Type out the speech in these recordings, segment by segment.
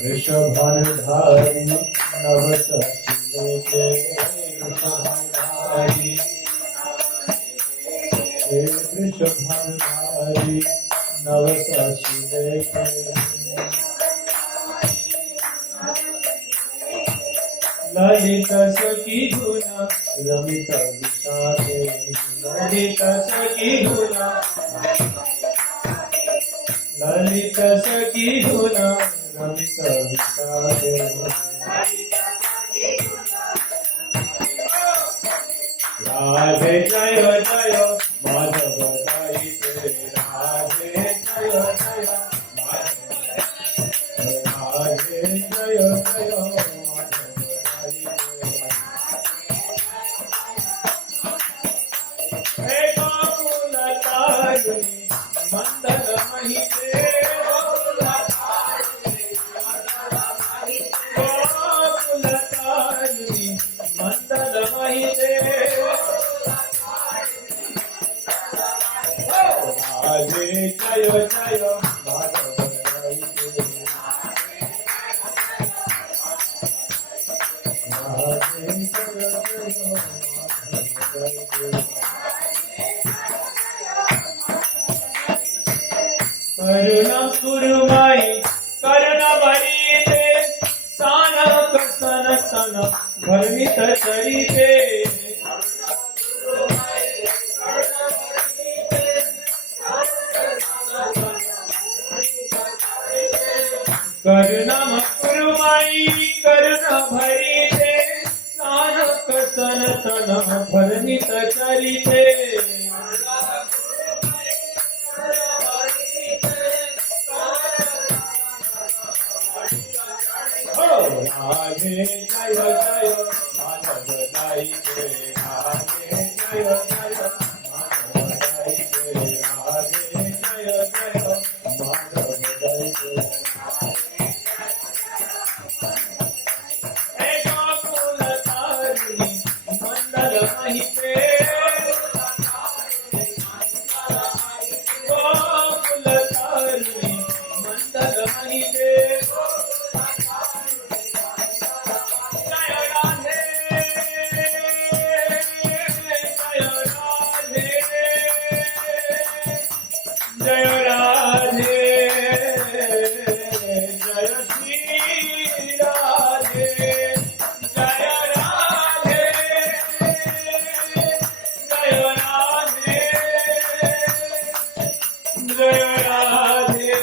वृषभधारी नवसखी वृषभधारी नवसखी ललित सखी गुना रमित विषादे ललित सखी गुना ललित सखी गुना रमित विषादे राधे जय जय माधव गाइते राधे जय जय राधे जय जय मंदल महिते मंदल महिते राधे जय जय माधव गाइते राधे जय जय माधव गाइते करुणा कुरुमाई करुणा भरीते सानक सनतन भरमित चरिते करुणा कुरुमाई करुणा भरीते सानक सनतन भरमित चरिते राधे जय जय माधव गाइते राधे जय जय माधव गाइते राधे जय जय माधव गाइते हे गोकुल तारिणी मंडल महिते गोकुल तारिणी मंडल महिते जय राधे जय श्री राधे जय राधे जय राधे जय Radhe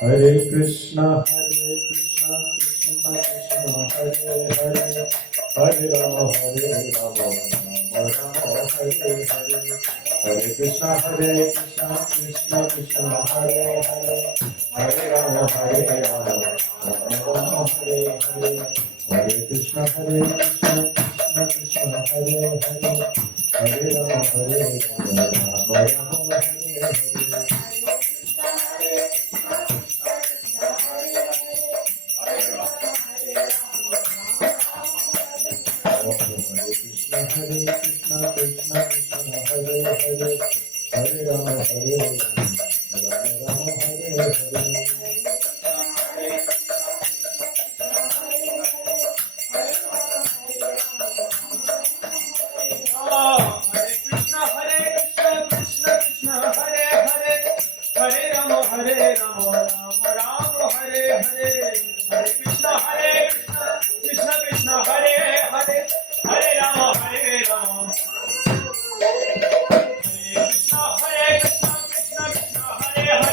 Hare Krishna, Krishna Krishna, Hare Hare, Hare Rama, Rama Rama, Hare Hare. Hare Krishna, Krishna Krishna, Hare Hare, Hare Rama, Rama Rama, Hare Hare, Hare Krishna, Krishna Krishna, Hare Hare, Hare Rama, Rama Rama, Hare Hare. Hare Krishna, Krishna Krishna, Hare Hare, Hare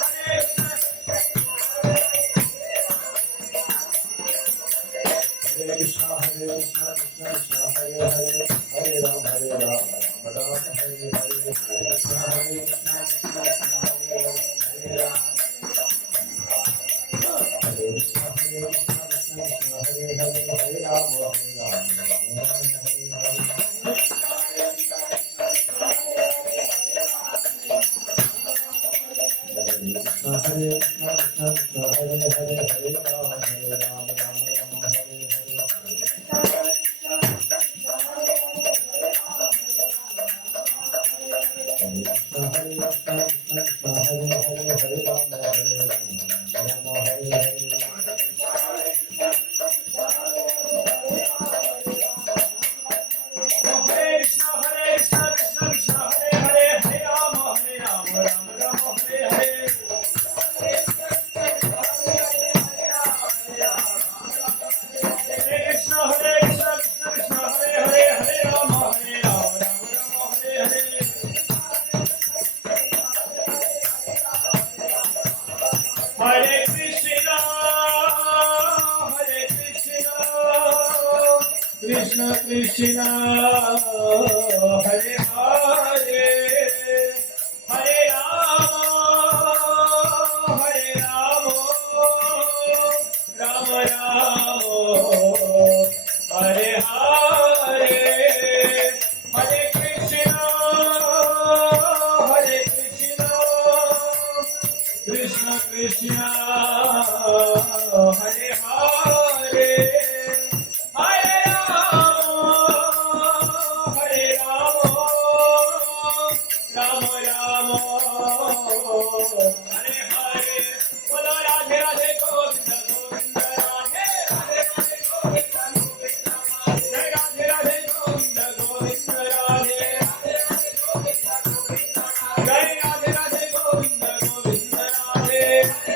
Rama, Rama Rama, Hare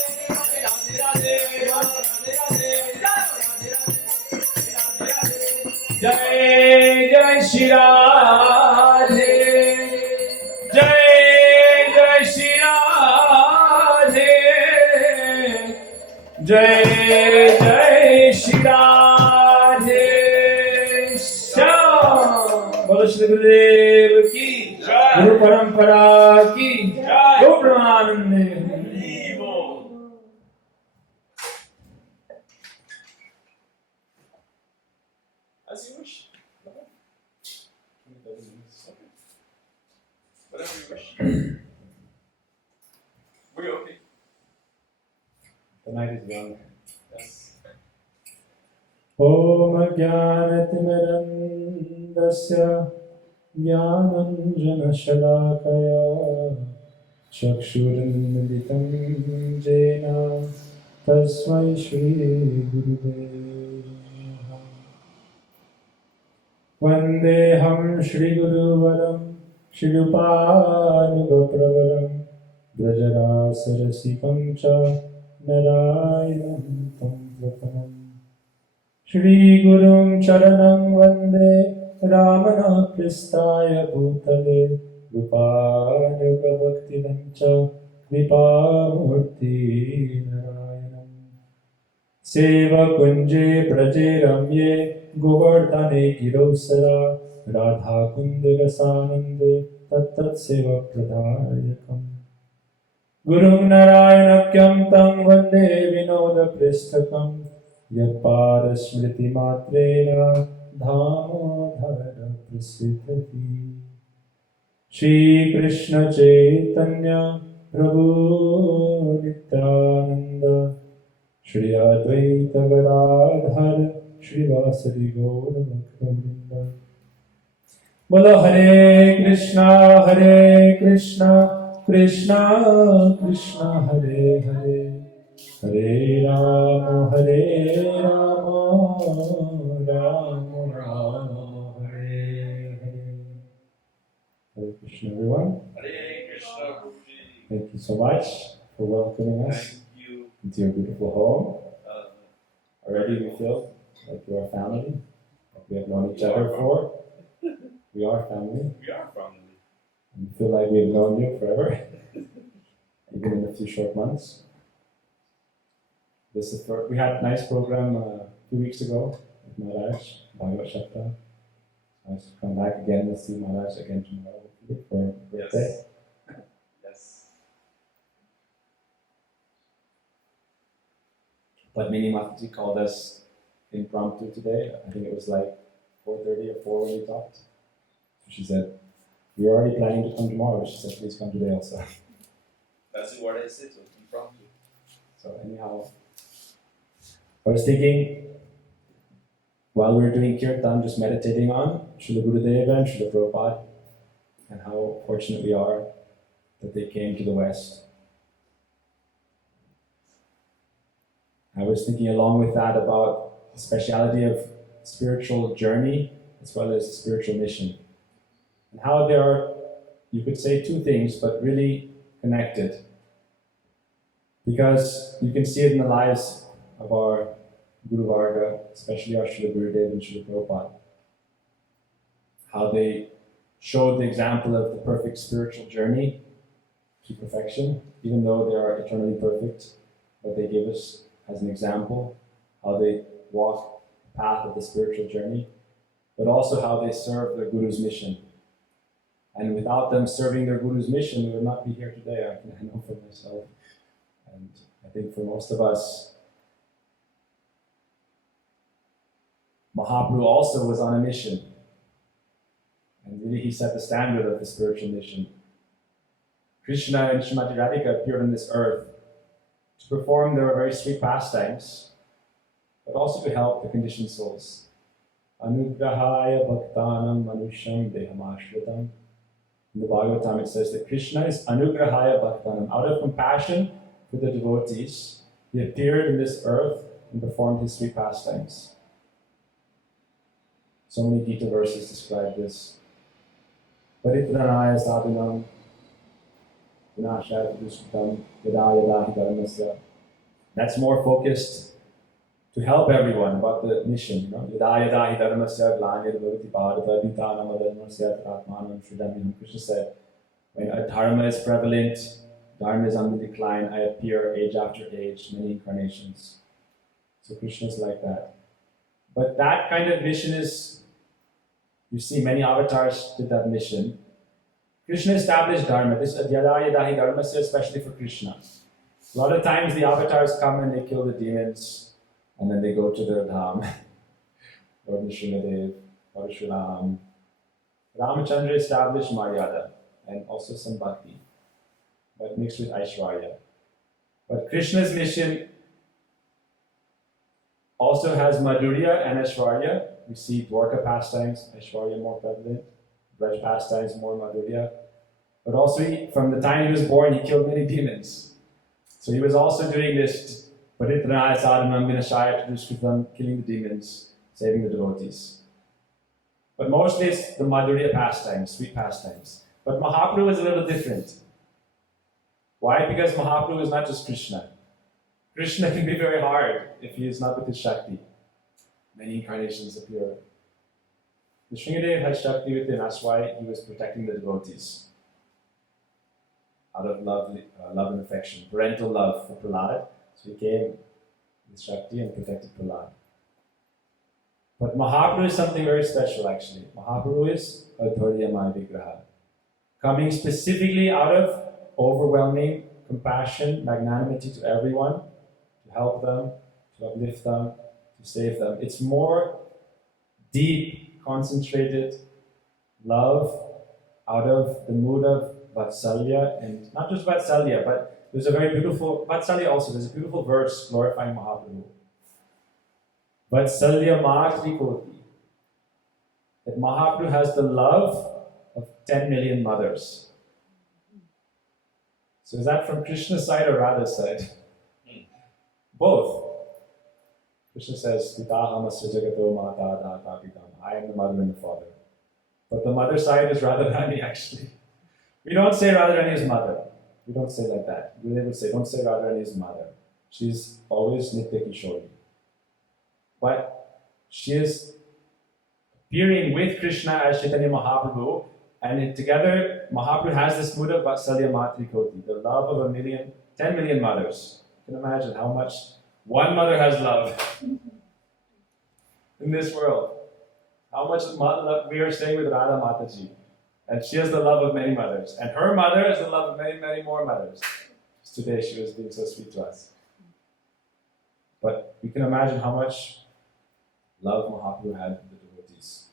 Hare. बोलो श्री गुरुदेव की गुरु परंपरा की गो Premanand. As you wish. Whatever you wish. We're okay. The night is young. Yes. Om Jnanatimidandasya Jnananjanashalakaya Chakshurunmilitam Jena Tasmai Shri Gurudeva Vandeham Shri Guruvaram Shridupanugapravaram Brajarasarasikam cha Narayanam Tam Pratanam Shri Gurum Charanam Vande Ramana Kristaya Bhutale Rupanyuga Bhaktidancha Vipamurti Narayanam Seva Kunje Praje Ramye Govardhane Girosara Radha Kundigasanande Tattat Seva Pradayakam Gurum Narayanakyam Tam Vande Vinoda Pristakam Yapara Smriti Matrena Dhamodhara Prasiddhati Shri Krishna Chaitanya Prabhu Nityananda Shri Advaita Gadadhar Shri Vasari Gaura Bhakta Bola Hare Krishna Krishna Krishna Hare Hare Hare Rama Rama Rama Hare Hare. Hare Krishna, everyone. Hare Krishna, Guruji. Thank you so much for welcoming us Thank you. into your beautiful home. Already we feel like we are family, like we have known each other for. We are family. We are family. We feel like we've known you forever, even in a few short months. This is we had a nice program 2 weeks ago with Maharaj, Bhagavad Shakta. Nice to come back again and see Maharaj again tomorrow for birthday. Yes. But Mini Mataji called us impromptu today. I think it was like 4:30 or 4 when we talked. So she said, "We're already planning to come tomorrow." She said, "Please come today also." That's what I said, so impromptu. So anyhow, I was thinking, while we were doing kirtan, just meditating on Srila Gurudeva and Srila Prabhupada, and how fortunate we are that they came to the West. I was thinking along with that about the speciality of spiritual journey as well as spiritual mission. And how they are, you could say two things, but really connected. Because you can see it in the lives of our Guru Varga, especially our Srila Gurudeva and Srila Prabhupada. How they showed the example of the perfect spiritual journey to perfection, even though they are eternally perfect, but they give us as an example how they walk the path of the spiritual journey, but also how they serve their Guru's mission. And without them serving their Guru's mission, we would not be here today. I know for myself, and I think for most of us. Mahaprabhu also was on a mission, and really he set the standard of the spiritual mission. Krishna and Srimati Radhika appeared on this earth to perform their very sweet pastimes, but also to help the conditioned souls. Anugrahaya bhaktanam manusham dehamashritam. In the Bhagavatam it says that Krishna is Anugrahaya bhaktanam. Out of compassion for the devotees, he appeared in this earth and performed his sweet pastimes. So many Gita verses describe this. Paritranaya sadhanam vinashaya dushkritam yada yada hi dharmasya. That's more focused to help everyone about the mission. Yada yada hi dharmasya glanyad bhavati bharata vitanam adharmasya atmanam sridhamiham. Krishna said, when a dharma is prevalent, dharma is on the decline, I appear age after age, many incarnations. So Krishna is like that. But that kind of mission is, you see, many avatars did that mission. Krishna established dharma. This is yada yada hi dharmasya, especially for Krishna. A lot of times the avatars come and they kill the demons, and then they go to their dham. Lord Nrsimhadev, Parshuram. Ramachandra established Maryada and also some bhakti, but mixed with Aishwarya. But Krishna's mission also has Madhurya and Aishwarya. We see Dwarka pastimes, Aishwarya more prevalent, Braj pastimes more Madhurya. But also from the time he was born, he killed many demons. So he was also doing this Paritranaya sadhanam vinashaya dushkritam, killing the demons, saving the devotees. But mostly it's the Madhurya pastimes, sweet pastimes. But Mahaprabhu is a little different. Why? Because Mahaprabhu is not just Krishna. Krishna can be very hard if he is not with his Shakti. many incarnations appear. The Sringadev had Shakti within, that's why he was protecting the devotees. Out of love and affection, parental love for Prahlad. So he came with Shakti and protected Prahlad. But Mahaprabhu is something very special actually. Mahaprabhu is Adhurya Vigraha. Coming specifically out of overwhelming compassion, magnanimity to everyone, to help them, to uplift them, to save them. It's more deep, concentrated love out of the mood of Vatsalya, and not just Vatsalya, but there's a very beautiful, Vatsalya also, there's a beautiful verse glorifying Mahaprabhu. Vatsalya Matrikoti. That Mahaprabhu has the love of 10 million mothers. So is that from Krishna's side or Radha's side? Both. Krishna says, Pitahama Jagato Mata Data Pitam. I am the mother and the father. But the mother side is Radharani actually. We don't say Radharani is mother. We don't say like that. Gurudeva would say, don't say Radharani is mother. She's always Nitya Kishori. But she is appearing with Krishna as Chaitanya Mahaprabhu, and together Mahaprabhu has this mood of Vatsalya Matrikoti, the love of 10 million mothers. You can imagine how much one mother has love in this world. How much love we are staying with Radha Mataji. And she has the love of many mothers. And her mother has the love of many, many more mothers. Just today she was being so sweet to us. But we can imagine how much love Mahaprabhu had for the devotees.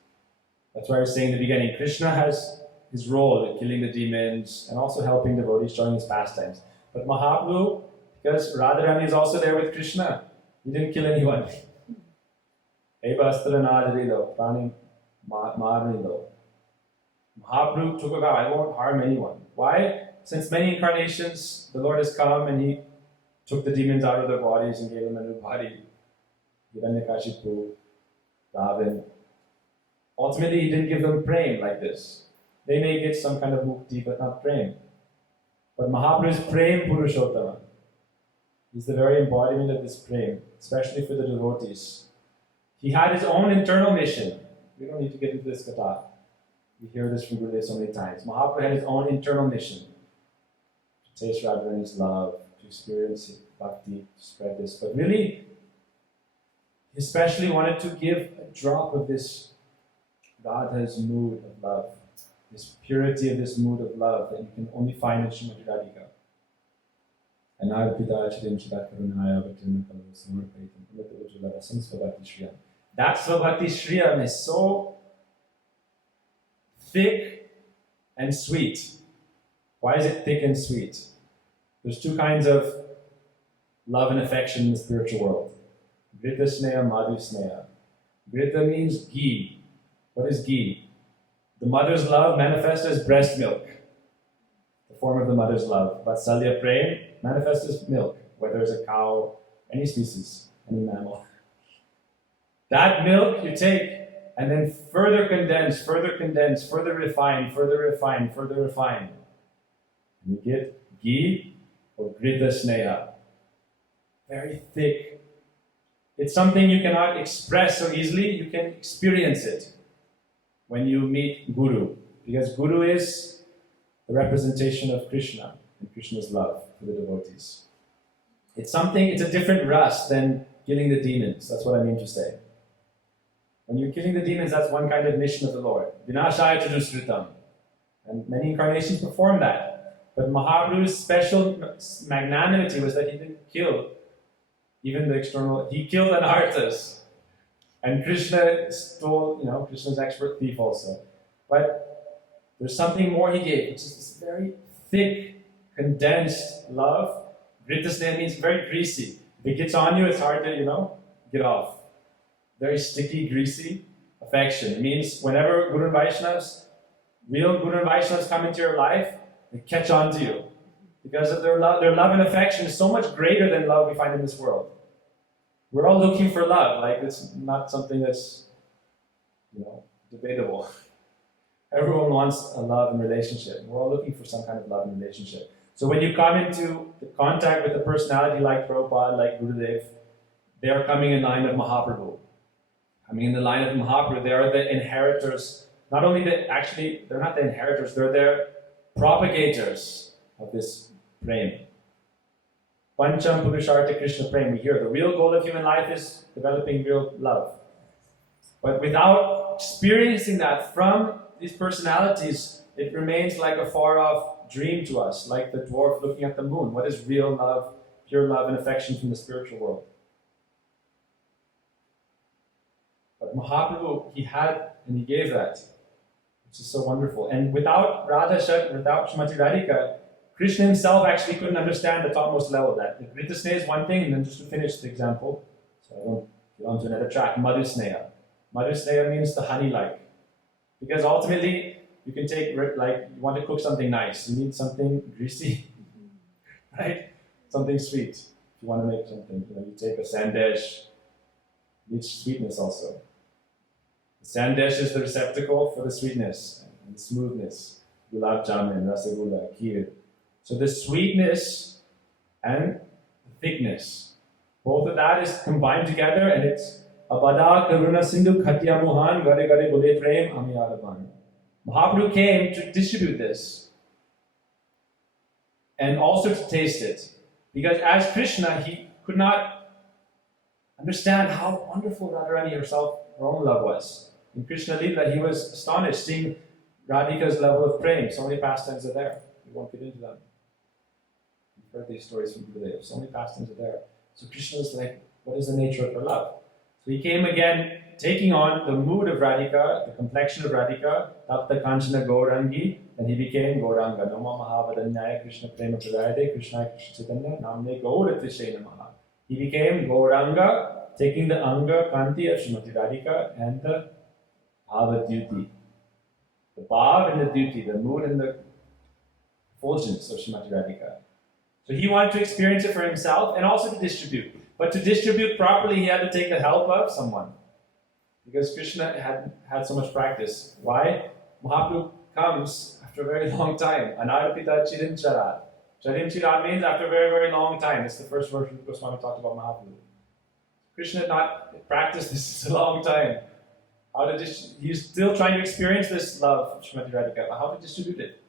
That's why I was saying in the beginning, Krishna has his role in killing the demons and also helping devotees, showing his pastimes. But Mahaprabhu, because Radharani is also there with Krishna, he didn't kill anyone. Mahaprabhu took a vow, I won't harm anyone. Why? Since many incarnations, the Lord has come and he took the demons out of their bodies and gave them a new body. Hiranyakashipu, Ravan. Ultimately, he didn't give them prem like this. They may get some kind of mukti, but not prem. But Mahaprabhu is prem Purushottama. He's the very embodiment of this prem, especially for the devotees. He had his own internal mission. We don't need to get into this katha. We hear this from Gurudeva so many times. Mahaprabhu had his own internal mission. To taste Radharani's love, to experience bhakti, to spread this. But really, he especially wanted to give a drop of this Radha's mood of love. This purity of this mood of love that you can only find in Srimati Radhika. That Svabhakti Shriyam is so thick and sweet. Why is it thick and sweet? There's two kinds of love and affection in the spiritual world. Grita Sneha, Madhu Sneha. Grita means ghee. What is ghee? The mother's love manifests as breast milk, the form of the mother's love. But Vatsalya Prem manifests as milk, whether it's a cow, any species, any mammal. That milk you take and then further condense, further refine. And you get ghee or Grita Sneha. Very thick. It's something you cannot express so easily, you can experience it when you meet Guru. Because Guru is the representation of Krishna and Krishna's love for the devotees. It's a different ras than killing the demons. That's what I mean to say. When you're killing the demons, that's one kind of mission of the Lord. Vinashaya Chadusritam. And many incarnations perform that. But Mahaprabhu's special magnanimity was that he didn't kill even the external. He killed anarthas. And Krishna stole, Krishna's expert thief also. But there's something more he gave, which is this very thick, condensed love. Grita Sneha means very greasy. If it gets on you, it's hard to, get off. Very sticky, greasy affection. It means whenever Guru and Vaishnavas, real Guru and Vaishnavas come into your life, they catch on to you. Because of their love and affection is so much greater than love we find in this world. We're all looking for love. Like, it's not something that's, debatable. Everyone wants a love and relationship. We're all looking for some kind of love and relationship. So when you come into contact with a personality like Prabhupada, like Gurudev, they are coming in line of Mahaprabhu. I mean, in the line of Mahaprabhu, they are the inheritors. Not only they're not the inheritors, they're their propagators of this prem. Pancham Purushartha Krishna Prem. We hear the real goal of human life is developing real love. But without experiencing that from these personalities, it remains like a far-off dream to us, like the dwarf looking at the moon. What is real love, pure love and affection from the spiritual world? But Mahaprabhu, he had and he gave that, which is so wonderful. And without without Srimati Radhika, Krishna himself actually couldn't understand the topmost level of that. Rita Sneha is one thing, and then just to finish the example, so I won't get on to another track, Madhu Sneha. Madhu Sneha means the honey-like. Because ultimately, you can take, like, you want to cook something nice, you need something greasy, right? Something sweet. If you want to make something, you take a sandesh, it needs sweetness also. The sandesh is the receptacle for the sweetness and the smoothness. Gulab jamun, rasagula, kheer. So the sweetness and the thickness, both of that is combined together, and it's Abada Karuna Sindhu Khatya Mohan Gare Gare Bole Prem Amiyaraban. Mahaprabhu came to distribute this and also to taste it. Because as Krishna, he could not understand how wonderful Radharani herself, her own love was. In Krishna Lila, he was astonished seeing Radhika's level of prem. So many pastimes are there. We won't get into them. We've heard these stories from Gurudeva. So many pastimes are there. So Krishna was like, what is the nature of her love? So he came again, taking on the mood of Radhika, the complexion of Radhika, Tapta Kanchana Gaurangi, and he became Gauranga. Nama Mahavadanyaya Krishna Prema Pradayate Krishna Krishna Chaitanya Namne Gauratishe Namaha. He became Gauranga, taking the Anga Kanti of Srimati Radhika and the Bhava duty. The Bhav and the duty, the mood and the effulgence of Srimati Radhika. So he wanted to experience it for himself and also to distribute. But to distribute properly, he had to take the help of someone. Because Krishna had so much practice. Why? Mahaprabhu comes after a very long time. Anarpita Chirim Charat. Chirim Charat means after a very, very long time. It's the first verse Goswami talked about Mahaprabhu. Krishna had not practiced this a long time. He's still trying to experience this love of Srimati Radhika, but how to distribute it?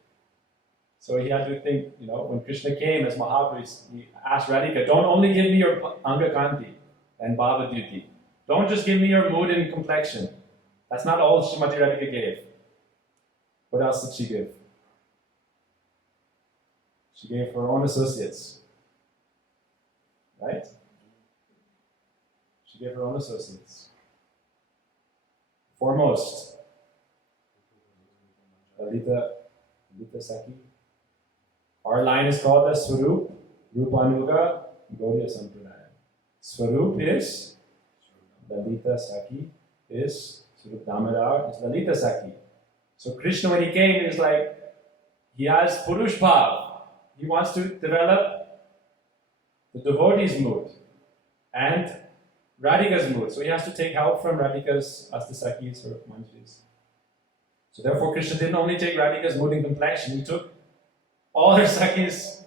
So he had to think, when Krishna came as Mahaprabhu, he asked Radhika, don't only give me your Anga Kanti and Bhava duty. Don't just give me your mood and complexion. That's not all Srimati Radhika gave. What else did she give? She gave her own associates. Right? She gave her own associates. Foremost, Lalita Saki. Our line is called the Swarup, Rupanuga, Gauriya Sampradaya. Swarup is Lalita Saki, is Swarup Damodar, is Lalita Saki. So Krishna, when he came, is like, he has Purush Bhav. He wants to develop the devotee's mood and Radhika's mood. So he has to take help from Radhika's Astasakis or Manjaris. So therefore Krishna didn't only take Radhika's mood and complexion, he took all her Sakis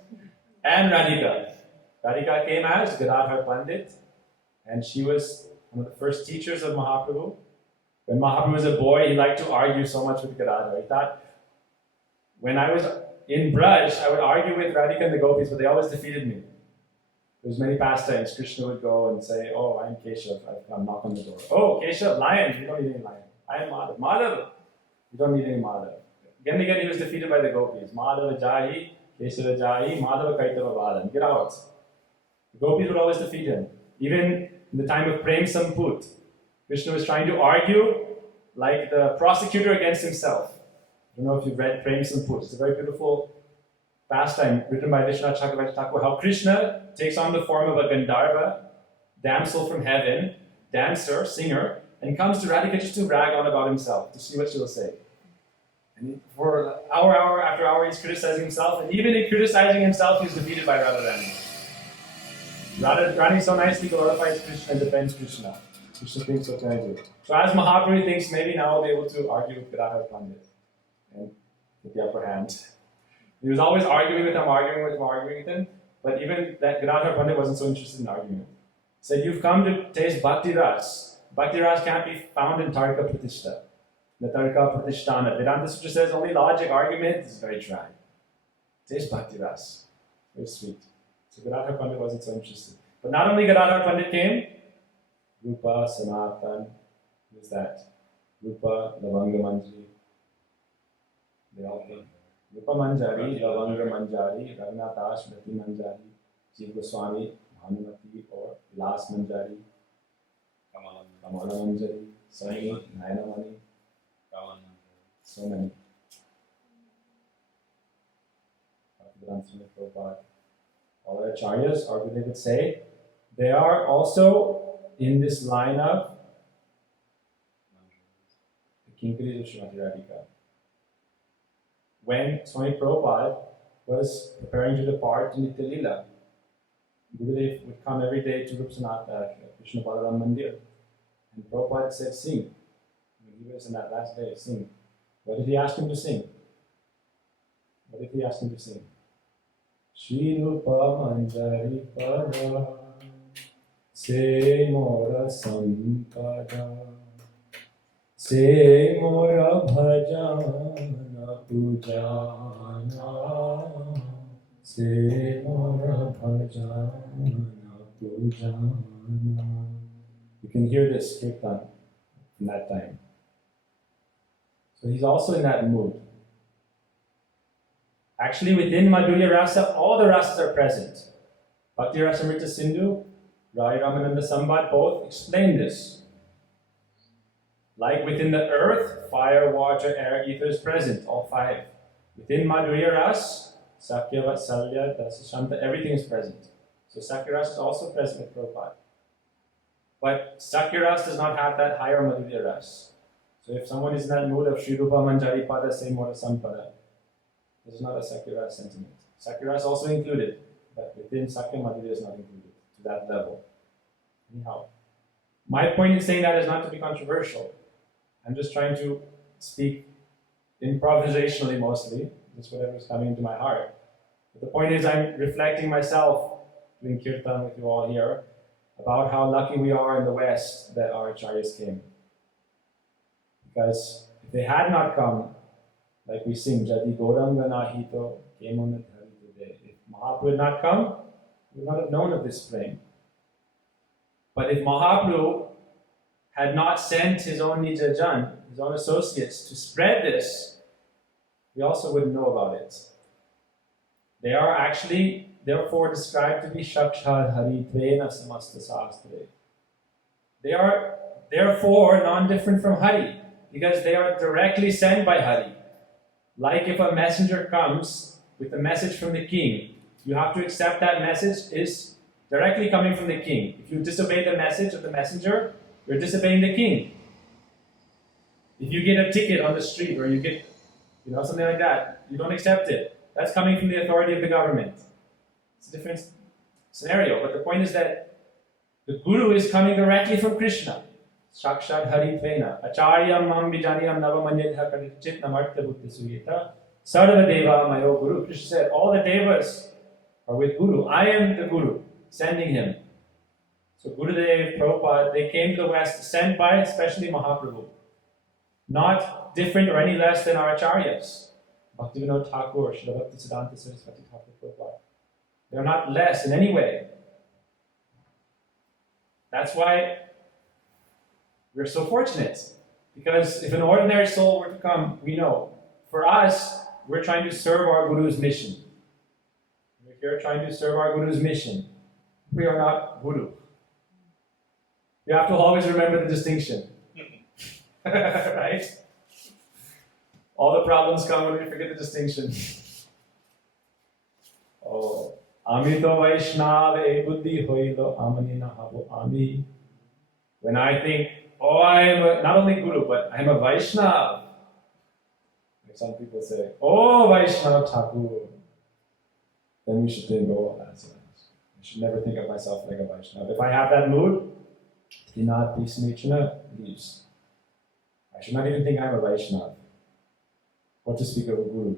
and Radhika. Radhika came as Gadadhar Pandit, and she was one of the first teachers of Mahaprabhu. When Mahaprabhu was a boy, he liked to argue so much with Gadadhar. He thought, when I was in Braj, I would argue with Radhika and the gopis, but they always defeated me. There's many pastimes. Krishna would go and say, oh, I'm Keshav, I've come, knock on the door. Oh, Keshav, lion, you don't need any lion. I am Madhav. Madhav, you don't need any Madhav. Again and again, he was defeated by the gopis. Madhava Jahi, Kesava Jahi, Madhava Kaitava Balan. Get out. The gopis would always defeat him. Even in the time of Prem Samput, Krishna was trying to argue like the prosecutor against himself. I don't know if you've read Prem Samput. It's a very beautiful pastime written by Vishwanath Chakravarti Thakur. How Krishna takes on the form of a Gandharva, damsel from heaven, dancer, singer, and comes to Radhika just to brag on about himself, to see what she'll say. And for hour after hour, he's criticizing himself, and even in criticizing himself, he's defeated by Radharani. Radharani so nicely glorifies Krishna and defends Krishna. Krishna thinks, what can I do? So as Mahaprabhu thinks, maybe now I'll be able to argue with Gadadhar Pandit and get the upper hand. He was always arguing with him, but even that Gadadhar Pandit wasn't so interested in argument. He said, you've come to taste bhakti ras. Bhakti Ras can't be found in Tarka Pratishta. The Tarka Pratishtana. Vedanta Sutra says only logic, argument is very dry. It is Bhakti Ras. Very sweet. So Gadadhar Pandit wasn't so interested. But not only Gadadhar Pandit came, Rupa, Sanatan, who is that? Rupa, Lavanga Manjari. They all came. Rupa Manjari, Lavanga Manjari, Raghunatha Smriti Manjari, Jiva Goswami, Bhanumati, or Vilas Manjari, Kamala Manjari, so many, Nayanamani, so many. Prabhupada. All our acharyas, or they would say, they are also in this line of the Kinkaris of Srimati Radhika. When Swami Prabhupada was preparing to depart to Nitya Lila, Gurudev would come every day to Rupsanatha, Krishna Balaram Mandir, and Prabhupada said, sing. When he was in that last day, sing. What did he ask him to sing? What did he ask him to sing? Shri Rupa Manjari Pada Se Mora Sampada Se Mora Bhajana Pujana Se Mora Bhajana Pujana. You can hear this kirtan from that time. So he's also in that mood. Actually, within Madhurya Rasa, all the rasas are present. Bhakti Rasamrita Sindhu, Rai Ramananda Samvad both explain this. Like within the earth, fire, water, air, ether is present, all five. Within Madhurya Ras, Sakya, Vatsalya, Dasashanta, everything is present. So Sakya Ras is also present with Prabhupada. But Sakya Ras does not have that higher Madhurya Ras. So if someone is in that mood of Shri Rupa Manjari Pada Se Mora Sampada, this is not a Sakya Ras sentiment. Sakya Ras is also included, but within Sakya Madhurya is not included to that level. Anyhow, my point in saying that is not to be controversial. I'm just trying to speak improvisationally mostly, just whatever is coming into my heart. But the point is, I'm reflecting myself doing kirtan with you all here about how lucky we are in the West that our acharyas came. Because if they had not come, like we sing, Jadi Gauranga Nahito came on the Dhari today. If Mahaprabhu had not come, we would not have known of this flame. But if Mahaprabhu had not sent his own Nijajan, his own associates, to spread this, we also wouldn't know about it. They are actually, therefore, described to be Shakshad Hari Tvena Samasta Sastre. They are, therefore, non-different from Hari, because they are directly sent by Hari. Like if a messenger comes with a message from the king, you have to accept that message is directly coming from the king. If you disobey the message of the messenger, you're disobeying the king. If you get a ticket on the street or you get, something like that, you don't accept it. That's coming from the authority of the government. It's a different scenario, but the point is that the Guru is coming directly from Krishna. Shakshad Hari Tvena. Acharyam Mam Vijaniyam Navamanyadha Kadichit Namartha Buddhi Suyeta. Sarva Deva Mayo Guru. Krishna said, all the devas are with Guru. I am the Guru, sending him. So Gurudev, Prabhupada, they came to the West sent by especially Mahaprabhu. Not different or any less than our acharyas. Bhaktivinoda Thakur, Srila Bhakti Siddhanta Saraswati Thakur Prabhupada. They are not less in any way. That's why we're so fortunate. Because if an ordinary soul were to come, we know. For us, we're trying to serve our Guru's mission. We're here trying to serve our Guru's mission. We are not Guru. You have to always remember the distinction. Right? All the problems come when we forget the distinction. Oh, Amito Vaishnava Buddhi Hoilo Amanina Habo Ami. When I think, I am not only Guru, but I am a Vaishnava. Like some people say, Vaishnava Thakur. Then we should think, that's nice. I should never think of myself like a Vaishnava. If I have that mood, Dinat Pisnichana leaves. I should not even think I'm a Vaishnava. What to speak of a Guru.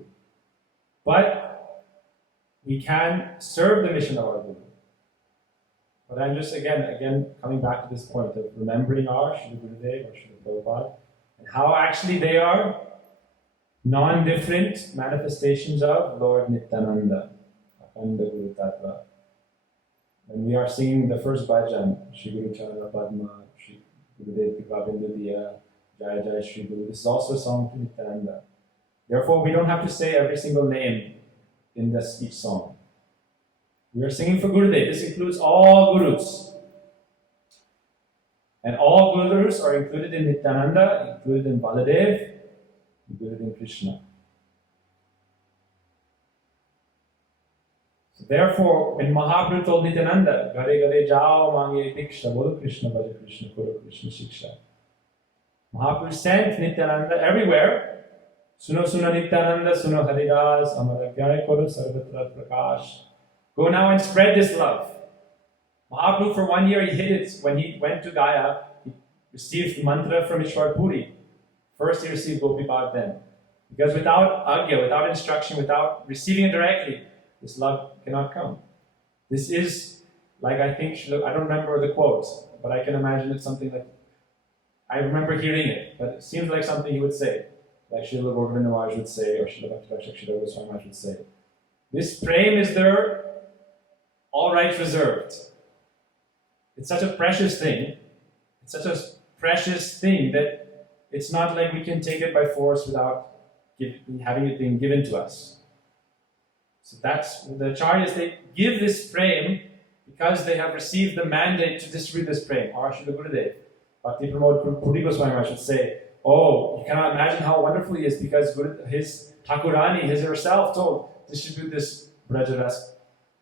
But we can serve the mission of our Guru. But I'm just again coming back to this point of remembering our Srila Gurudeva or Srila Prabhupada and how actually they are non-different manifestations of Lord Nityananda, Akhanda Guru Tattva. When we are singing the first bhajan, Shri Guru Charana Padma, Shri Gurudev Kripabindu Diya, Jaya Jaya Shri Guru, this is also a song to Nityananda. Therefore, we don't have to say every single name in each song. We are singing for Gurudev. This includes all Gurus. And all Gurus are included in Nityananda, included in Baladev, included in Krishna. So therefore, when Mahaprabhu told Nityananda, Gare Gare Jao Mange Diksha, Bolo Krishna, Bhaja Krishna, Kuro Krishna Shiksha. Mahaprabhu sent Nityananda everywhere. Suno Suno Nityananda, Suno Haridas, Amaragya Koro Sarvatra Prakash. Go now and spread this love. Mahaprabhu for 1 year he hid it. When he went to Gaya, he received mantra from Ishwar Puri. First he received Gopi Bhav then. Because without Agya, without instruction, without receiving it directly, this love cannot come. This is like I don't remember the quote, but I can imagine it's something like, I remember hearing it, but it seems like something he would say. Like Srila Govinda Maharaj would say, or Srila Bhakti Rakshak Goswami Maharaj would say. This prem is there, all rights reserved. It's such a precious thing. It's such a precious thing that it's not like we can take it by force without having it being given to us. So that's the acharyas, they give this prem because they have received the mandate to distribute this prem. Or Srila Gurudev, Bhakti Pramod Puri Goswami Maharaj would say, oh, you cannot imagine how wonderful he is because his Thakurani, his herself told, distribute this Brajaras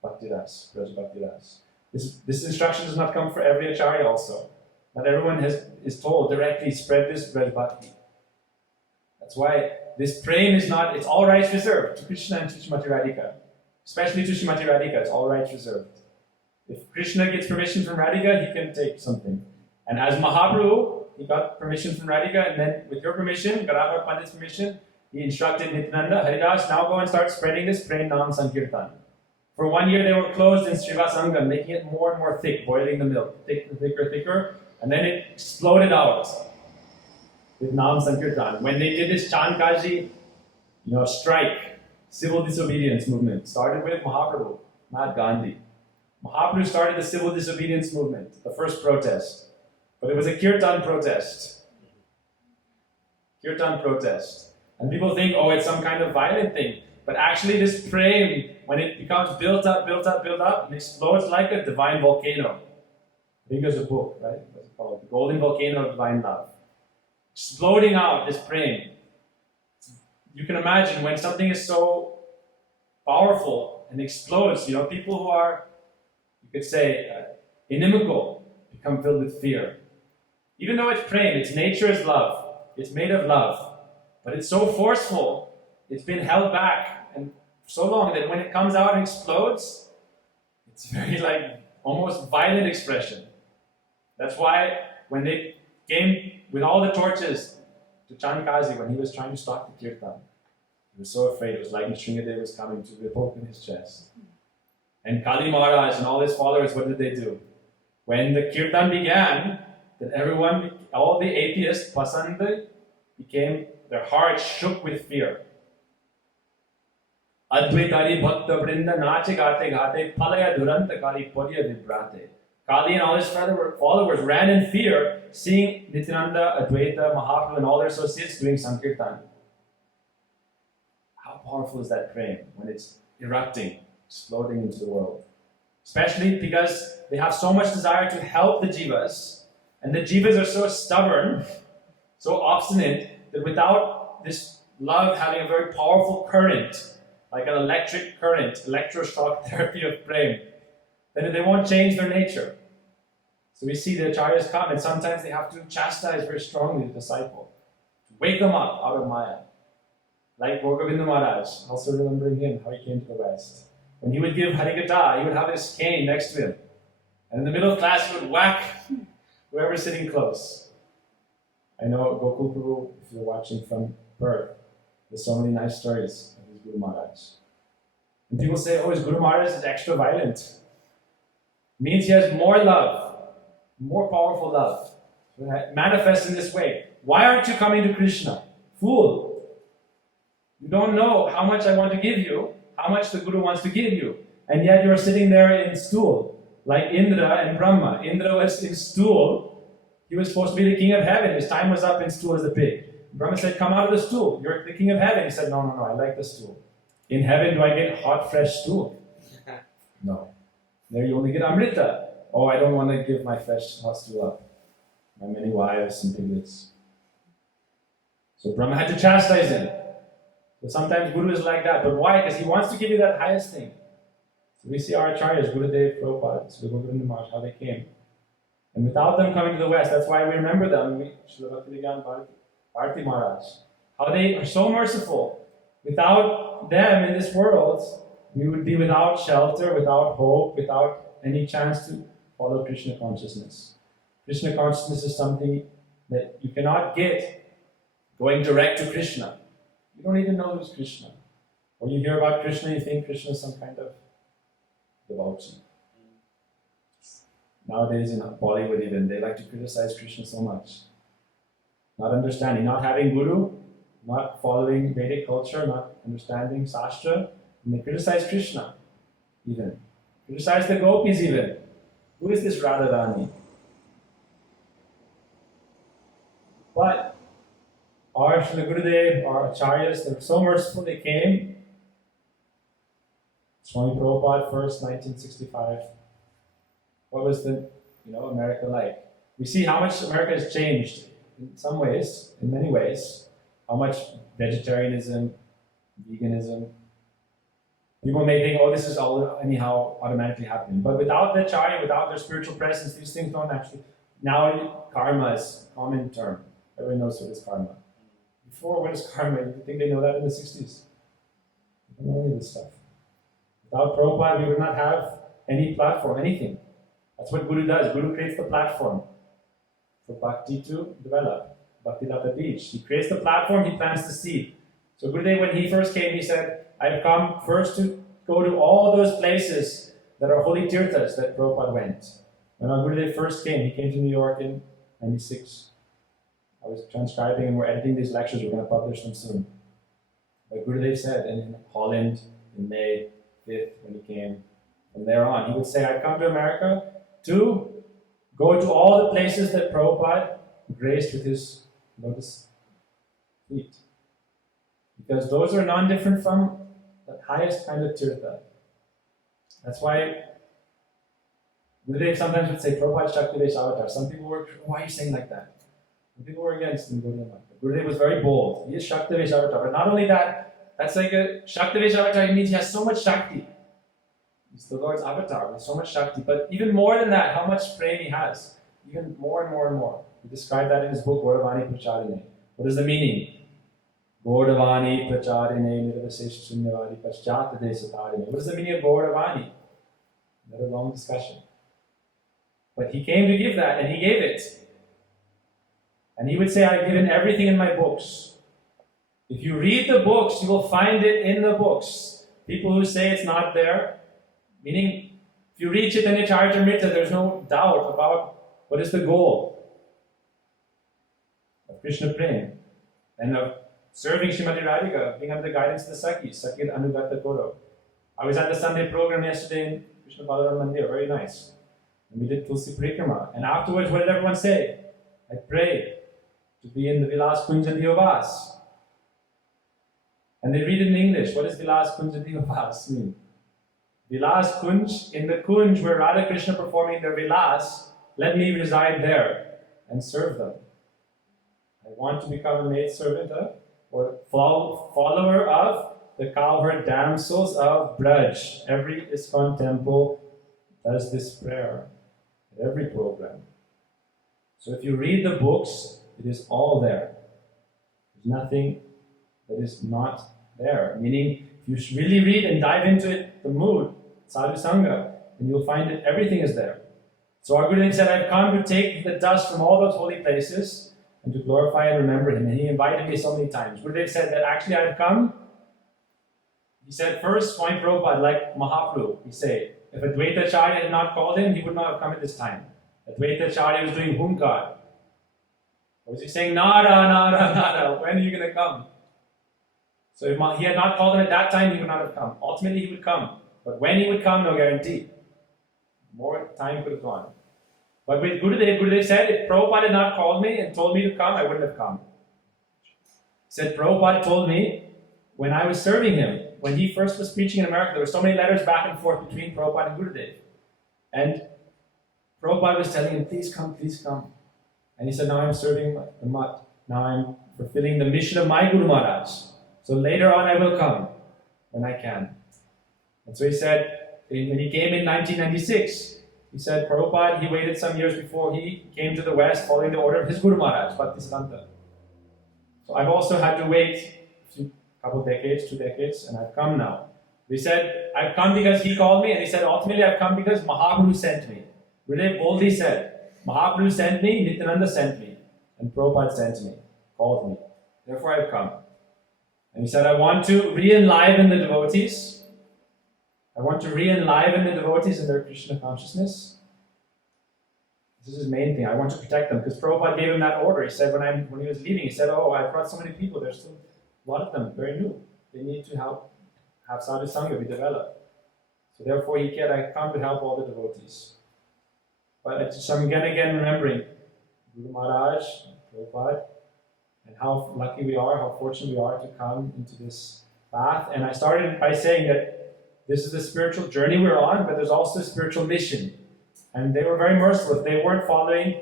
Bhaktiras, Braj Bhaktiras. This instruction does not come for every acharya also. Not everyone is told directly, spread this Braj Bhakti. That's why this prem is not, it's all rights reserved to Krishna and to Srimati Radhika. Especially to Srimati Radhika, it's all rights reserved. If Krishna gets permission from Radhika, he can take something. And as Mahaprabhu, he got permission from Radhika, and then with your permission, Gadadhar Pandit's permission, he instructed Nityananda, Haridas, now go and start spreading this Prem Nam Sankirtan. For 1 year they were closed in Srivasangam, making it more and more thick, boiling the milk, thicker, and then it exploded out with Nam Sankirtan. When they did this Chandkaji, strike, civil disobedience movement, started with Mahaprabhu, not Gandhi. Mahaprabhu started the civil disobedience movement, the first protest. But it was a kirtan protest. Kirtan protest. And people think, oh, it's some kind of violent thing. But actually this prem, when it becomes built up, and explodes like a divine volcano. I think there's a book, right? What's it called? The Golden Volcano of Divine Love. Exploding out, this prem. You can imagine when something is so powerful and explodes, people who are, you could say, inimical, become filled with fear. Even though it's prem, its nature is love. It's made of love. But it's so forceful, it's been held back and so long that when it comes out and explodes, it's very almost violent expression. That's why when they came with all the torches to Chandkazi when he was trying to stop the kirtan, he was so afraid. It was like Nrsingadev was coming to rip open his chest. And Kali Maharaj and all his followers, what did they do? When the kirtan began, then everyone, all the atheists, pasand, their hearts shook with fear. Advaitari bhakta vrinda nache gate gate palaya duranta kali podya vibrate. Kali and all his followers ran in fear, seeing Nityananda, Advaita, Mahaprabhu, and all their associates doing Sankirtan. How powerful is that prem when it's erupting, exploding into the world? Especially because they have so much desire to help the jivas, and the jivas are so stubborn, so obstinate, that without this love having a very powerful current, like an electric current, electroshock therapy of prem, then they won't change their nature. So we see the acharyas come, and sometimes they have to chastise very strongly the disciple, to wake them up out of Maya. Like Govinda Maharaj, also remembering him, how he came to the West. When he would give Harikatha, he would have his cane next to him. And in the middle of class, he would whack whoever's sitting close. I know Gokul Prabhu, if you're watching from Perth, there's so many nice stories of his Guru Maharaj. And people say, oh, his Guru Maharaj is extra violent. means he has more love, more powerful love. Manifest in this way. Why aren't you coming to Krishna? Fool! You don't know how much I want to give you, how much the Guru wants to give you. And yet you are sitting there in stool, like Indra and Brahma. Indra was in stool. He was supposed to be the king of heaven. His time was up in stool as a pig. Brahma said, come out of the stool. You're the king of heaven. He said, no, I like the stool. In heaven, do I get hot, fresh stool? No. There you only get Amrita. Oh, I don't want to give my fresh hot stool up. My many wives and piglets. So Brahma had to chastise him. So sometimes Guru is like that. But why? Because he wants to give you that highest thing. So we see our acharyas, Gurudeva, Prabhupada, Sri Govinda Maharaj, how they came. And without them coming to the West, that's why we remember them. Srila Bhaktivedanta Bharati Maharaj. How they are so merciful. Without them in this world, we would be without shelter, without hope, without any chance to follow Krishna consciousness. Krishna consciousness is something that you cannot get going direct to Krishna. You don't even know who's Krishna. When you hear about Krishna, you think Krishna is some kind of devotee. Nowadays in Bollywood even, they like to criticize Krishna so much. Not understanding, not having Guru, not following Vedic culture, not understanding Shastra, and they criticize Krishna even. Criticize the gopis even. Who is this Radharani? But our Srila Gurudev, our acharyas, they were so merciful, they came. Swami Prabhupada first, 1965. What was the America like? We see how much America has changed in some ways, in many ways. How much vegetarianism, veganism. People may think, oh, this is all anyhow automatically happening. But without the acharya, without their spiritual presence, these things don't actually. Now karma is a common term. Everyone knows what is karma. Before, what is karma? You think they know that in the 60s? They don't know any of this stuff. Without Prabhupada, we would not have any platform, anything. That's what Guru does. Guru creates the platform for bhakti to develop. Bhakti Lata Beach. He creates the platform, he plants the seed. So Gurudev, when he first came, he said, I've come first to go to all those places that are holy tirthas that Prabhupada went. When our Gurudev first came, he came to New York in 96. I was transcribing and we're editing these lectures, we're going to publish them soon. But Gurudev said, and in Holland, in May 5th, when he came, from there on, he would say, I've come to America to go to all the places that Prabhupada graced with his lotus feet. Because those are non-different from the highest kind of tirtha. That's why Gurudev sometimes would say, Prabhupada Shaktivesh Avatar. Some people were, why are you saying like that? Some people were against him. Gurudev was very bold. He is Shaktivesh Avatar. But not only that, that's like a Shaktivesh Avatar, it means he has so much Shakti. He's the Lord's avatar with so much Shakti. But even more than that, how much prem he has. Even more and more and more. He described that in his book, Gauravani Pracharine. What is the meaning? Gauravani Pracharine Nirvasesha Sunyavadi Paschata Desatarine. What is the meaning of Gauravani? Another long discussion. But he came to give that, and he gave it. And he would say, I've given everything in my books. If you read the books, you will find it in the books. People who say it's not there, meaning, if you read Chaitanya Charitamrita, there's no doubt about what is the goal of Krishna Prem and of serving Srimati Radhika, being under the guidance of the Sakhis, Sakhir Anugata Koro. I was at the Sunday program yesterday in Krishna Balaram Mandir, very nice. And we did Tulsi Parikrama. And afterwards, what did everyone say? I prayed to be in the Vilas Kunja Diyavas. And they read it in English. What does Vilas Kunja Diyavas mean? Vilas Kunj, in the Kunj where Radha Krishna performing their Vilas, let me reside there and serve them. I want to become a maidservant or follower of the cowherd damsels of Braj. Every ISKCON temple does this prayer at every program. So if you read the books, it is all there. There's nothing that is not there. Meaning, if you really read and dive into it, the mood, sadhu sangha, and you'll find that everything is there. So our Gurudev said, I've come to take the dust from all those holy places and to glorify and remember him. And he invited me so many times. Gurudev said that actually I've come. He said first, Swami Prabhupada, like Mahaprabhu, he said, If Advaita Acharya had not called him, he would not have come at this time. Advaita Acharya was doing hunkar. Was he saying, Nara, Nara, Nara, when are you going to come? So if he had not called him at that time, he would not have come. Ultimately, he would come. But when he would come, no guarantee. More time could have gone. But with Gurudev said, if Prabhupada had not called me and told me to come, I wouldn't have come. He said, Prabhupada told me when I was serving him, when he first was preaching in America, there were so many letters back and forth between Prabhupada and Gurudev. And Prabhupada was telling him, please come, please come. And he said, now I'm serving the Mutt. Now I'm fulfilling the mission of my Guru Maharaj. So later on I will come when I can. And so he said, when he came in 1996, he said, Prabhupada, he waited some years before he came to the West following the order of his Guru Maharaj, Bhaktisiddhanta. So I've also had to wait a couple decades, 2 decades, and I've come now. He said, I've come because he called me, and he said, ultimately I've come because Mahaprabhu sent me. Gurudev boldly said, Mahaprabhu sent me, Nityananda sent me, and Prabhupada sent me, called me. Therefore I've come. And he said, I want to re-enliven the devotees. I want to re-enliven the devotees in their Krishna consciousness. This is his main thing. I want to protect them, because Prabhupada gave him that order. He said when he was leaving, he said, oh, I brought so many people. There's still a lot of them, very new. They need to have sadhu sangha be developed. So therefore he said, I come to help all the devotees. But I'm again remembering Guru Maharaj, Prabhupada, and how lucky we are, how fortunate we are to come into this path. And I started by saying that this is the spiritual journey we're on, but there's also a spiritual mission. And they were very merciful. If they weren't following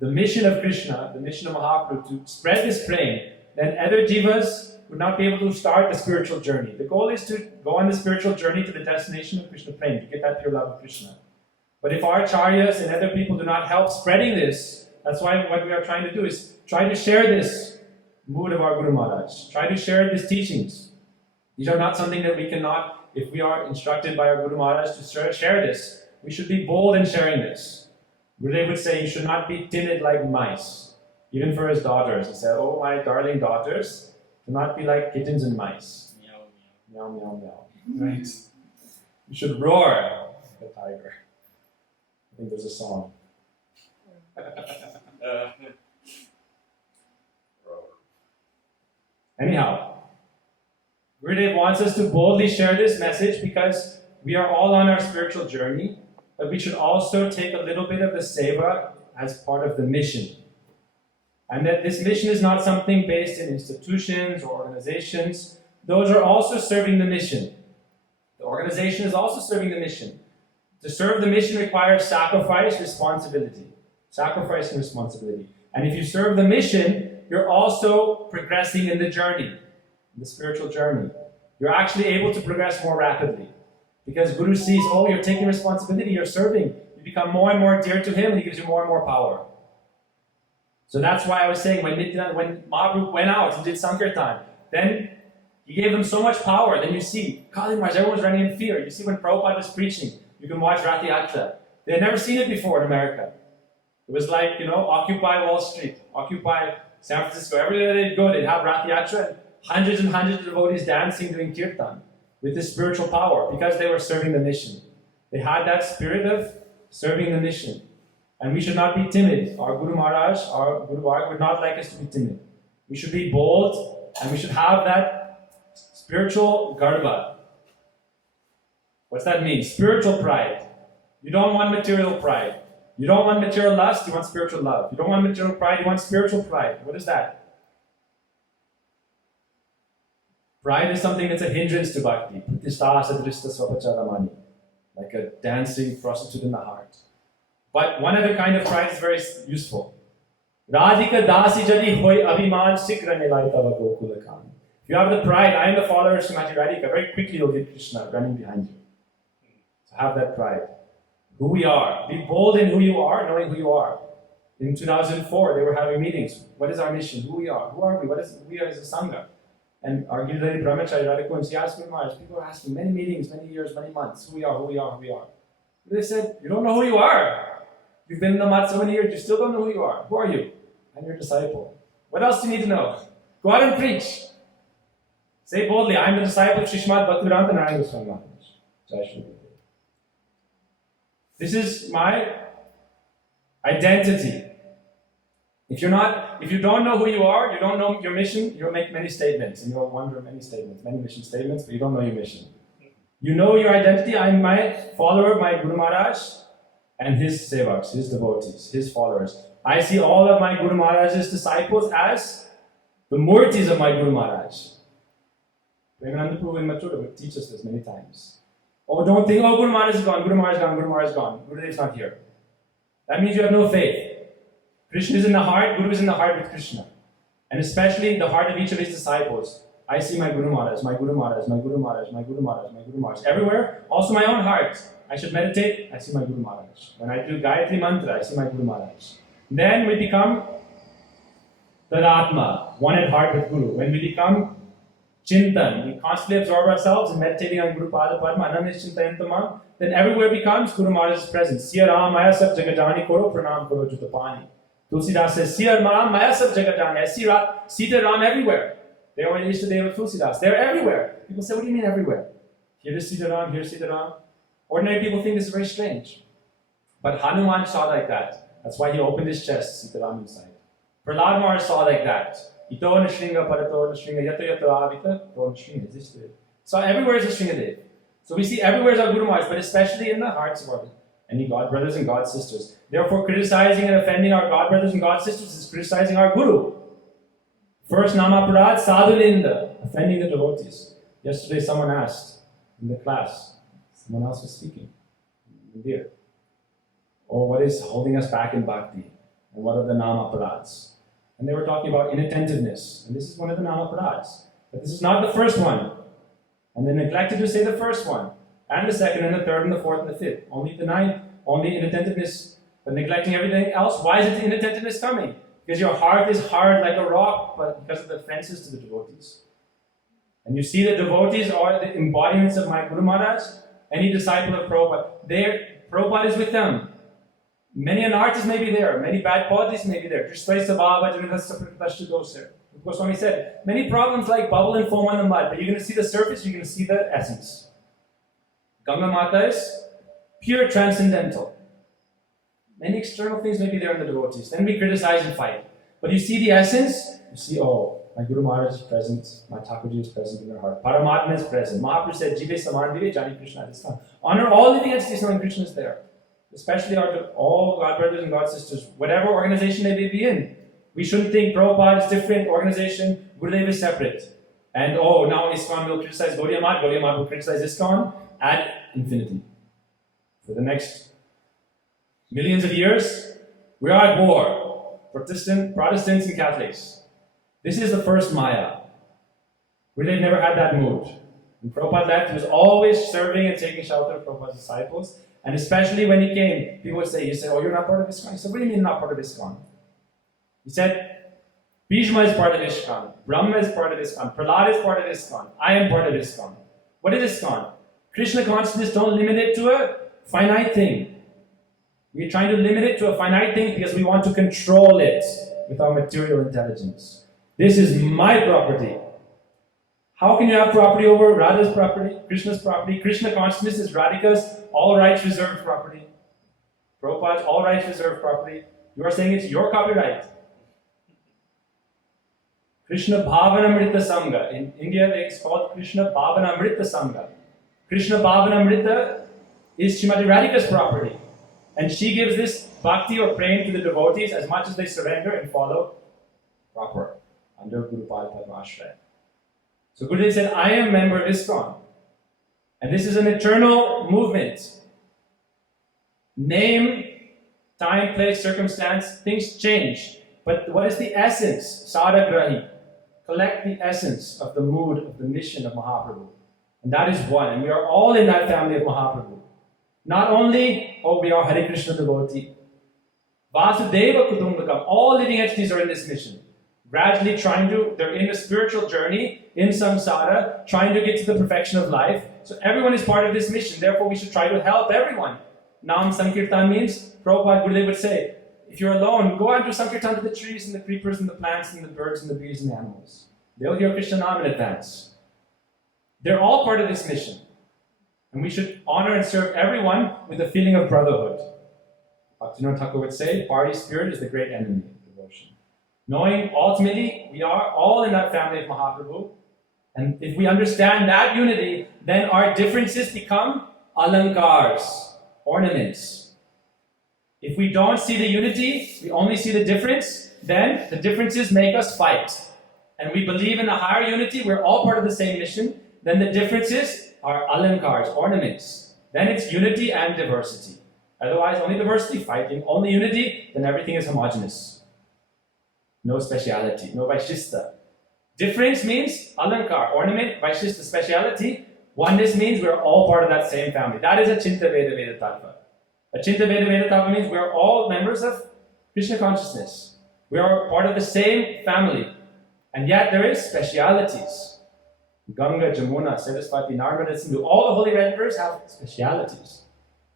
the mission of Krishna, the mission of Mahaprabhu, to spread this praying, then other jivas would not be able to start the spiritual journey. The goal is to go on the spiritual journey to the destination of Krishna praying, to get that pure love of Krishna. But if our acharyas and other people do not help spreading this, that's why what we are trying to do is try to share this mood of our Guru Maharaj. Try to share these teachings. These are not something that we cannot, if we are instructed by our Guru Maharaj to share this, we should be bold in sharing this. Gurudev would say you should not be timid like mice, even for his daughters. He said, oh my darling daughters, do not be like kittens and mice. Meow, meow, meow, meow. Right? You should roar like a tiger. I think there's a song. Anyhow, Gurudev wants us to boldly share this message because we are all on our spiritual journey, but we should also take a little bit of the seva as part of the mission. And that this mission is not something based in institutions or organizations. Those are also serving the mission. The organization is also serving the mission. To serve the mission requires sacrifice, responsibility. Sacrifice and responsibility. And if you serve the mission, you're also progressing in the journey, in the spiritual journey. You're actually able to progress more rapidly. Because Guru sees, oh, you're taking responsibility, you're serving. You become more and more dear to him, and he gives you more and more power. So that's why I was saying, when Mahaprabhu went out and did Sankirtan, then he gave them so much power. Then you see, Kali Maharaj, everyone's running in fear. You see when Prabhupada was preaching, you can watch Rath Yatra. They had never seen it before in America. It was like, occupy Wall Street, occupy San Francisco. Everywhere they'd go, they'd have Rath Yatra, and hundreds of devotees dancing, doing kirtan with this spiritual power because they were serving the mission. They had that spirit of serving the mission. And we should not be timid. Our Guru Maharaj, our Guru Varga would not like us to be timid. We should be bold, and we should have that spiritual garba. What's that mean? Spiritual pride. You don't want material pride. You don't want material lust, you want spiritual love. You don't want material pride, you want spiritual pride. What is that? Pride is something that's a hindrance to bhakti. Like a dancing prostitute in the heart. But one other kind of pride is very useful. Radhika dasi jadi hoy abhiman sikra nilai tava gokula khan. If you have the pride, I am the follower of Srimati Radhika, very quickly you'll get Krishna running behind you. So have that pride. Who we are. Be bold in who you are, knowing who you are. In 2004, they were having meetings. What is our mission? Who we are? Who are we? What is we are as a Sangha? And our Giridhari Brahmachari Radhakun, she asked me, Maharaj, people are asking many meetings, many years, many months, who we are, who we are, who we are. They said, you don't know who you are. You've been in the mat so many years, you still don't know who you are. Who are you? I'm your disciple. What else do you need to know? Go out and preach. Say boldly, I'm the disciple of Srimad Bhaktivedanta Narayana Swami Maharaj. Jai Shri Guru. This is my identity. If you don't know who you are, you don't know your mission, you'll make many statements, and you'll wonder many statements, many mission statements, but you don't know your mission. You know your identity. I'm my follower, my Guru Maharaj, and his sevaks, his devotees, his followers. I see all of my Guru Maharaj's disciples as the murtis of my Guru Maharaj. Premananda Prabhu in Mathura would teach us this many times. Oh, don't think, oh, Guru Maharaj is gone, Guru Maharaj is gone, Guru Maharaj is gone. Gurudeva is not here. That means you have no faith. Krishna is in the heart, Guru is in the heart with Krishna. And especially in the heart of each of his disciples. I see my Guru Maharaj, my Guru Maharaj, my Guru Maharaj, my Guru Maharaj, my Guru Maharaj. Everywhere, also my own heart. I should meditate, I see my Guru Maharaj. When I do Gayatri Mantra, I see my Guru Maharaj. Then we become Tadatma, one at heart with Guru. When we become Chintan, we constantly absorb ourselves in meditating on Guru Pada Padma, Anamis Chintayantamam, then everywhere becomes Guru Maharaj's presence. Siya Ram Maya Sab Jagadani Koro Pranam Koro Jutapani. Tulsidas says, Siya Ram Maya Sab Jagadani. I see Sita Ram everywhere. They are in Ishtadeva Tulsidas. They're everywhere. People say, what do you mean everywhere? Here is Sita Ram, here's Sita Ram. Ordinary people think this is very strange. But Hanuman saw like that. That's why he opened his chest, Sita Ram inside. Prahlad Maharaj saw like that. Ito Nishringa Parato Nishringa Yato Yato Avita To Nishringa. So everywhere is a Shringadev. So we see everywhere is our Guru Maharaj, but especially in the hearts of our any God brothers and God sisters. Therefore, criticizing and offending our God brothers and God sisters is criticizing our Guru. First, Namaparad, Sadhulinda, offending the devotees. Yesterday, someone asked in the class, someone else was speaking. Dear. Oh, what is holding us back in bhakti? And what are the Namaparads? And they were talking about inattentiveness. And this is one of the Namaparads. But this is not the first one. And they neglected to say the first one, and the second, and the third, and the fourth, and the fifth. Only the ninth, only inattentiveness, but neglecting everything else. Why is it the inattentiveness coming? Because your heart is hard like a rock, but because of the offenses to the devotees. And you see the devotees are the embodiments of my Guru Maharaj, any disciple of Prabhupada. Prabhupada is with them. Many an artist may be there, many bad qualities may be there. Goswami said, many problems like bubble and foam on the mud, but you're going to see the surface, you're going to see the essence. Ganga Mata is pure transcendental. Many external things may be there in the devotees. Then we criticize and fight. But you see the essence, you see, oh, my Guru Maharaj is present, my Thakurji is present in their heart. Paramatma is present. Mahaprabhu said, Jive Saman Vive Jani Krishna at this time. Honor all living entities knowing Krishna is there. Especially all God brothers and God sisters, whatever organization they may be in. We shouldn't think Prabhupada is different organization, Gurudeva is separate. And now ISKCON will criticize Gaudiya Math will criticize ISKCON ad infinity. For the next millions of years, we are at war. Protestants and Catholics. This is the first Maya. Gurudeva never had that mood. When Prabhupada left, he was always serving and taking shelter of Prabhupada's disciples. And especially when he came, people would say, you're not part of ISKCON? He said, what do you mean not part of ISKCON? He said, Bhishma is part of ISKCON, Brahma is part of ISKCON, Prahlad is part of ISKCON, I am part of ISKCON. What is ISKCON? Krishna consciousness, don't limit it to a finite thing. We're trying to limit it to a finite thing because we want to control it with our material intelligence. This is my property. How can you have property over Radha's property, Krishna's property? Krishna consciousness is Radhika's all rights reserved property. Prabhupada's all rights reserved property. You are saying it's your copyright. Krishna Bhavanamrita Sangha. In India, it's called Krishna Bhavanamrita Sangha. Krishna Bhavanamrita is Srimati Radhika's property. And she gives this bhakti or praying to the devotees as much as they surrender and follow proper under Guru Pada Padma Ashraya. So Gurudeva said, I am a member of ISKCON. And this is an eternal movement. Name, time, place, circumstance, things change. But what is the essence? Sadagrahi. Collect the essence of the mood, of the mission of Mahaprabhu. And that is one. And we are all in that family of Mahaprabhu. Not only, we are Hare Krishna devotee. Vasudeva Kutumbakam. All living entities are in this mission. Gradually they're in a spiritual journey, in samsara, trying to get to the perfection of life. So everyone is part of this mission. Therefore, we should try to help everyone. Nam Sankirtan means, Prabhupada Gurudeva would say, if you're alone, go out and do Sankirtan to the trees and the creepers and the plants and the birds and the bees and the animals. They'll hear Krishna Nam in advance. They're all part of this mission. And we should honor and serve everyone with a feeling of brotherhood. Bhaktivinoda Thakur would say, party spirit is the great enemy of devotion. Knowing ultimately we are all in that family of Mahaprabhu, and if we understand that unity, then our differences become alankars, ornaments. If we don't see the unity, we only see the difference, then the differences make us fight. And we believe in the higher unity, we're all part of the same mission, then the differences are alankars, ornaments. Then it's unity and diversity. Otherwise, only diversity, fighting. Only unity, then everything is homogeneous. No speciality, no Vaishishta. Difference means alankar, ornament, Vaishishta, speciality. Oneness means we're all part of that same family. That is a Chinta Veda Veda Tattva. A Chinta Veda Veda Tattva means we're all members of Krishna consciousness. We are part of the same family. And yet there is specialities. Ganga, Jamuna, Saraswati, Narmada, Sindhu, all the holy rivers have specialities.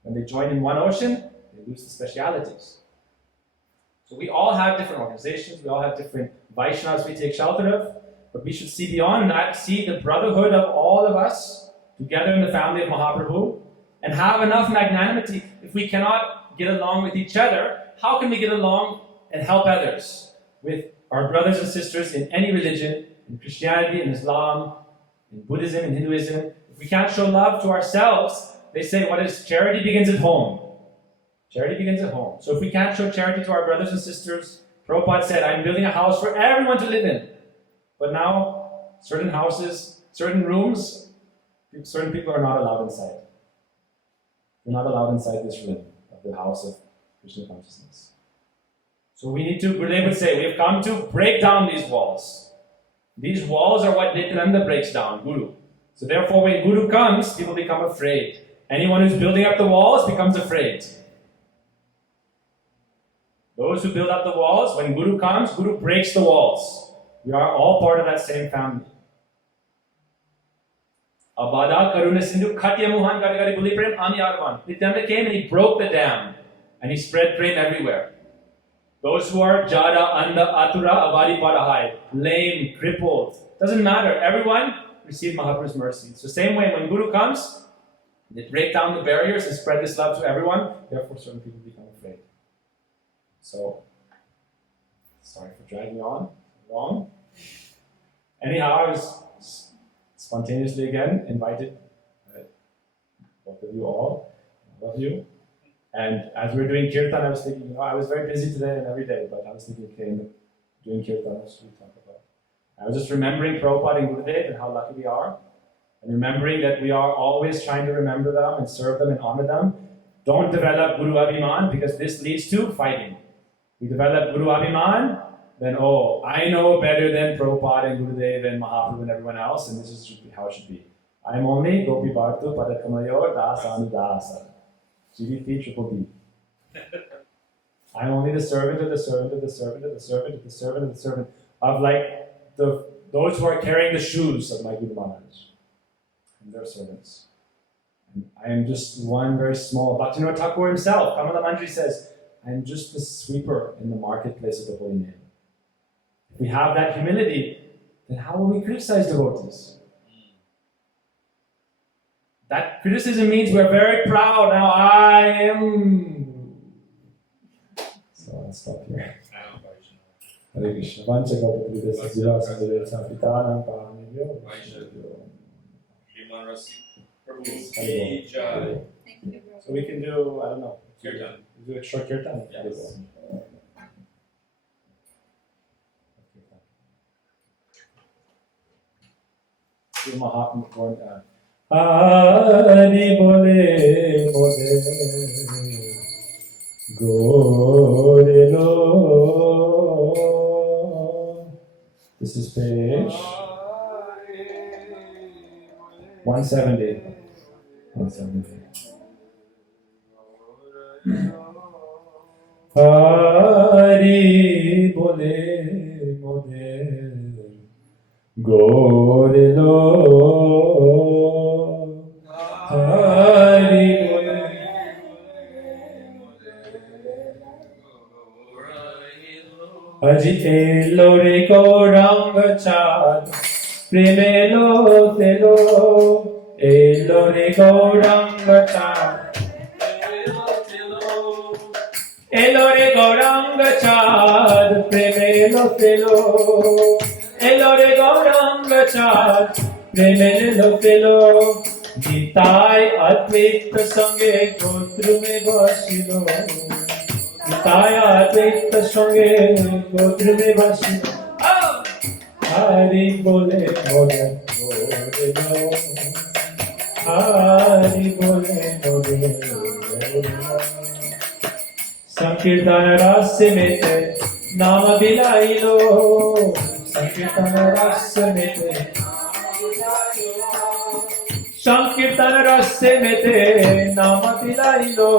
When they join in one ocean, they lose the specialities. So we all have different organizations, we all have different Vaishnavas we take shelter of, but we should see beyond that, see the brotherhood of all of us together in the family of Mahaprabhu, and have enough magnanimity. If we cannot get along with each other, how can we get along and help others with our brothers and sisters in any religion, in Christianity, in Islam, in Buddhism, in Hinduism? If we can't show love to ourselves, they say, what is charity begins at home. Charity begins at home. So if we can't show charity to our brothers and sisters, Prabhupada said, I'm building a house for everyone to live in. But now, certain houses, certain rooms, certain people are not allowed inside. They're not allowed inside this room of the house of Krishna consciousness. So we need to, Gurudeva would say, we have come to break down these walls. These walls are what Nityananda breaks down, Guru. So therefore, when Guru comes, people become afraid. Anyone who's building up the walls becomes afraid. Those who build up the walls, when Guru comes, Guru breaks the walls. We are all part of that same family. Abada Karuna Sindhu Khatya Muhan Garigari Buli Prem Ami Arvan. Nityananda came and he broke the dam and he spread prem everywhere. Those who are Jada, Anda, Atura, Avadi Padahai, lame, crippled, doesn't matter. Everyone receive Mahaprabhu's mercy. It's the same way when Guru comes, they break down the barriers and spread this love to everyone. Therefore, certain people become afraid. So, sorry for dragging on long. Anyhow, I was spontaneously again invited, both of you all, love you. And as we were doing kirtan, I was thinking, I was very busy today and every day, but I was thinking, okay, doing kirtan, what should we talk about? I was just remembering Prabhupada and Gurudeva and how lucky we are, and remembering that we are always trying to remember them and serve them and honor them. Don't develop Guru Abhiman, because this leads to fighting. We develop Guru Abhiman, then I know better than Prabhupada and Gurudeva and Mahaprabhu and everyone else, and this is how it should be. I am only Gopi Bhartu Padakamayor Dasanu Dasa. GDP triple B. I am only the servant of the servant of the servant of the servant of the servant of the servant of those who are carrying the shoes of my Guru Maharaj and their servants. And I am just one very small. Bhaktivinoda Thakur himself, Kamala Mandri says, I am just the sweeper in the marketplace of the holy name. If we have that humility, then how will we criticize devotees? That criticism means we're very proud. Now I am. So I'll stop here. Hare Krishna. Vancha Gopati Desa Jiva Sandhya Sapitanam Pahamidyo. So we can do, I don't know. Kirtan. Do a short kirtan? Yes. Do Mahatma born. Hari bole bole gore lo. This is page 170. 170. Hari bole bole gore lo. Hari Aji elo re gauranga chad, preme lo telo, Elo re Gauranga Chad. Elo re Gauranga Chad, preme elo telo. Elo re Gauranga Chad, preme elo telo. Nitai Advaita Sange Gotru me basilo. Nitai Advaita Sange Gotru me basilo. Hari bole bole bole lo. Hari bole bole bole lo. Sankirtan rasa mete nama bilailo. Sankirtan rasa mete. Sankirtan rasa mete nama bilailo.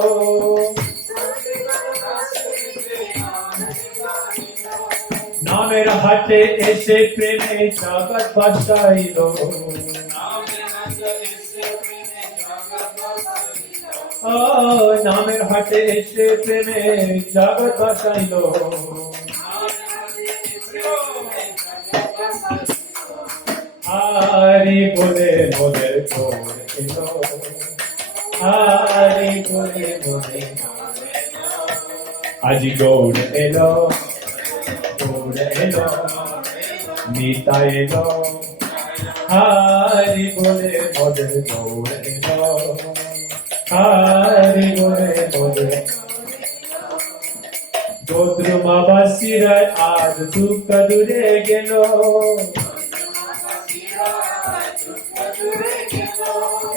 Namer hate ese preme jagat basailo. Namer hate ese preme jagat basailo. Hari bole bole bole. Hari bole bole. Aji Gaur elo. Gaur elo, Nita elo, Hari bole bole Gaur elo, Hari bole bole. Godruma basira aaj dukha dure gelo.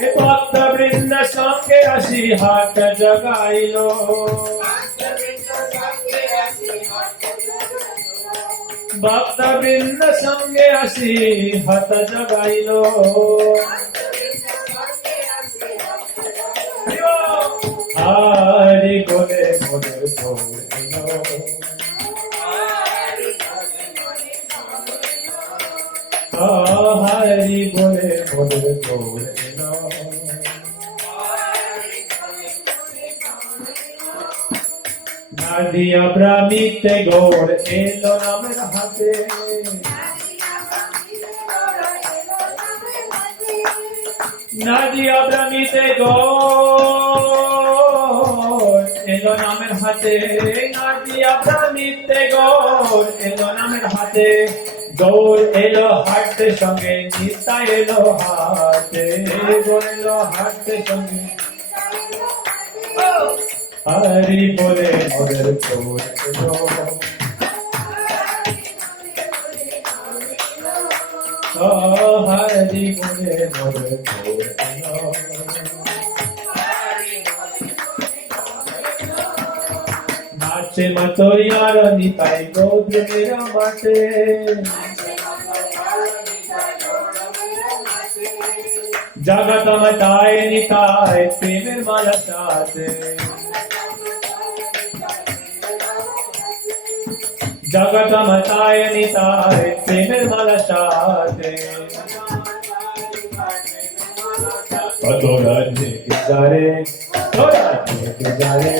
E bhakta brinda sange asi hat jagailo. Bhakta brinda sange asi hat jagailo. Hari bole bole bole. Hari bole bole bole. Nadia Brahmite Gaur elo namer hate. Nadia Brahmite Gaur elo namer hate. Nadia Brahmite Gaur elo namer hate. Gaur elo hate sange Nita elo hate. Gaur elo hate sange. Hari bole bole bole lo. Hari bole bole bole lo. Nache matoriar Nitai Gaudra mera mate. Jagata mataye Nitai preme mala chate. Jagata mataya nitaya preme mala chate. Tora dekhe jare, tora dekhe jare,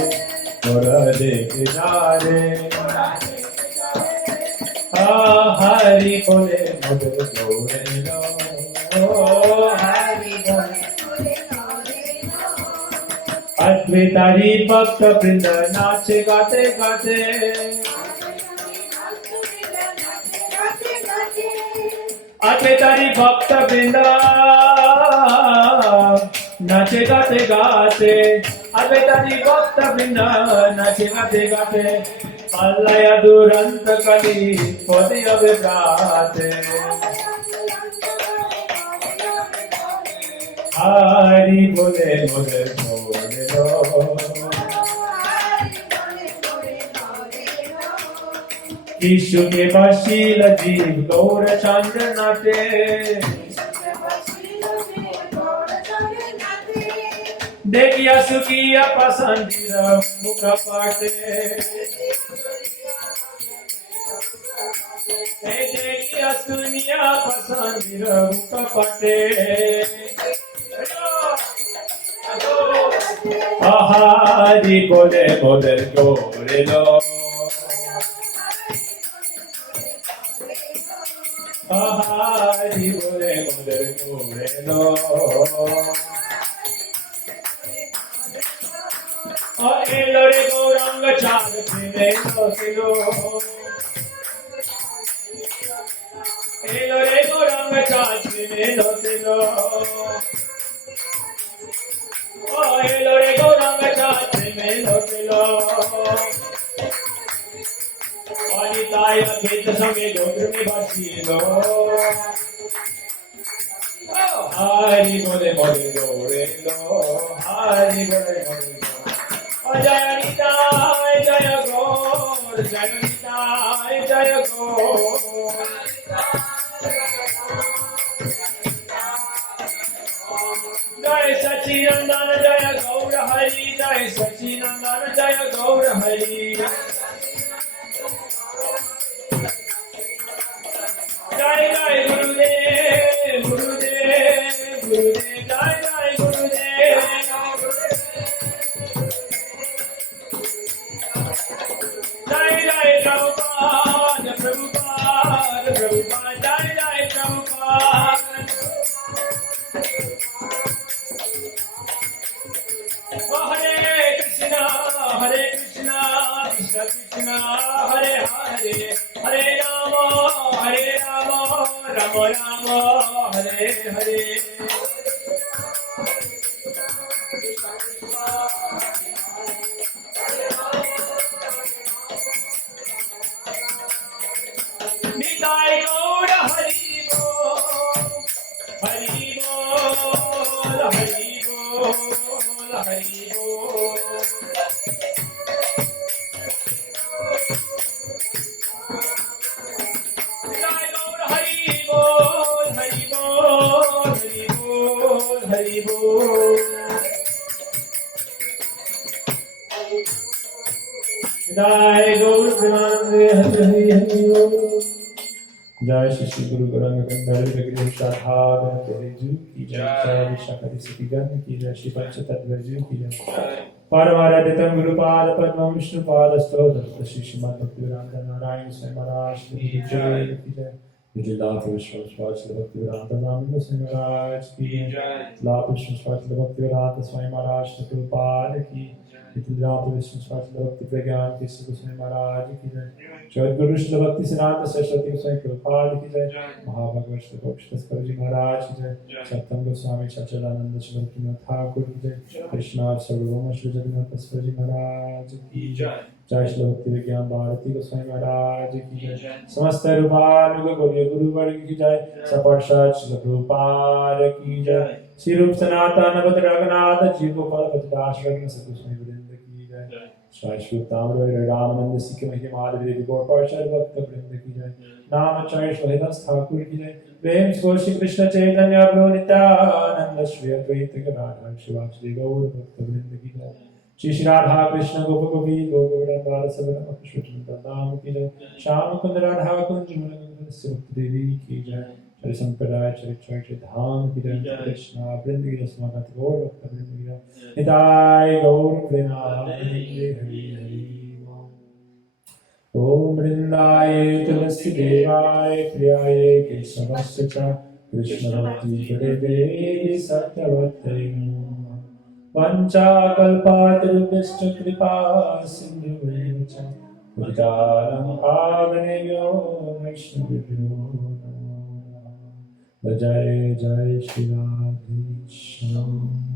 tora dekhe jare. Hari bole bole bole lo. Hari bole bole bole lo. Advaitari bhakta brinda nache gate gate. Advaitari bhakta brinda nache gate gate. Advaitari bhakta brinda nache gate gate. Allaya duranta kali podiya vibrate. Hari bole bole bole lo. Ishu ke bashila jeev gaura chandra nate. Dekhiya sukhiya pasandira mukha paate. Dekhiya sukhiya pasandira mukha paate. Hari bole bole gore lo. Hari Bole Mother Gore Lo. Oh, Elore Gauranga Chad Prime Lo Silo. Elore Gauranga Chad Prime Lo Silo. Oh, Elore Gauranga Chad Prime Lo Silo. Anitaya Keta Same Gopra Me Basilo. Oh, Hari Bole Mother Gore Lo. Hari Bole Mother Gore. Jaya Nitai, Jaya Gaur, Jaya Nitai, Jaya Gaur. Jaya Sachinandana, Jaya Gaur Hari, Jaya Sachinandana, Jaya Gaur Hari. Jaya Jaya Gurudev, Gurudev, Gurudev, Jaya Jaya Gurudev. Jai Jai Prabhupada, Prabhupada, Prabhupada, Jai Jai Prabhupada. Oh, Hare Krishna, Krishna Krishna, Hare Hare, Hare Rama, Rama Rama, Hare Hare. Nitai Gaur Hari Bol, Hari Bol, Hari Bol, Hari Bol. Nitai Gaur Hari Bol, Hari Bol, Hari Bol, Hari Bol. Nitai Gaur Premanande Hari Hari Hari Bol. Jai Shri Shri Guru Gauranga Gandhari Vigri Shadha Guru Ki Jai Jai Vishakari Siddhigan Ki Jai Shri Panchatattva Ki Jai Parvaraditam Guru Pada Padma Vishnu Pada Stodha Shri Srimad Bhaktivedanta Narayan Swami Maharaj Ki Jai Ki Jai Vijayadhara Vishnu Swami Bhaktivedanta Narayan Swami Maharaj Ki Jai Lata Vishnu Swami Bhaktivedanta Swami Maharaj Prabhupada Ki Vijayadhara Vishnu Swami Bhakti Pragyan Ki Swami Maharaj Ki Jai Guru Shri Bhakti Siddhanta Saraswati Swami Prabhupada Ki Jai Mahabhagavad Shri Bhakti Maharaj Ki Jai Sattam Goswami Chacharananda Shri Bhaktivinoda Thakur Ki Jai Krishna Sarvabhauma Shri Jagannath Swaji Maharaj Ki Jai Jai Shri Bhakti Vigyan Bharati Goswami Maharaj Ki Jai Samasta Rupanuga Gauriya Guru Varga Ki Jai Saparshad Shri Prabhupada Ki Jai Shri Rup Sanatana Bhadra Raghunatha Ji Gopala Bhattadash Raghunath Goswami Vrinda Ki Jai Shri Shri Tamra Ramananda Sikhi Mahima Madhavi Devi Gaur Parshad Bhakta Vrinda Ki Jai Namacharya Shri Haridas Thakur Ki Jai Prem Shri Krishna Chaitanya Prabhu Nityananda Shri Advaita Gadadhar Shri Vasudeva Gaur Bhakta Vrinda Ki Jai Shri Shri Radha Krishna Gopa Gopi Govardhan Radha Sabana Krishna Dham Ki Jai Shyam Kund Radha Kunj Managandha Sivakti Devi Ki Jai Shri Sampradaya Chari Dham Ki Jai Krishna Vrinda Ki Jai Smagat Gaur Bhakta Vrinda Ki Jai Nitai Gaur Premanande Hari Hari Om Vrindaye Tulasi Devaye Priyaye Keshavasya Cha Krishna Bhakti Gadeve Satyavate Vancha Kalpatarubhishta Kripa Sindhu Vecha Putaram Pavanebhyo Vaishnavibhyo Namo Namaha Jai Jai Shri Radhe Shyam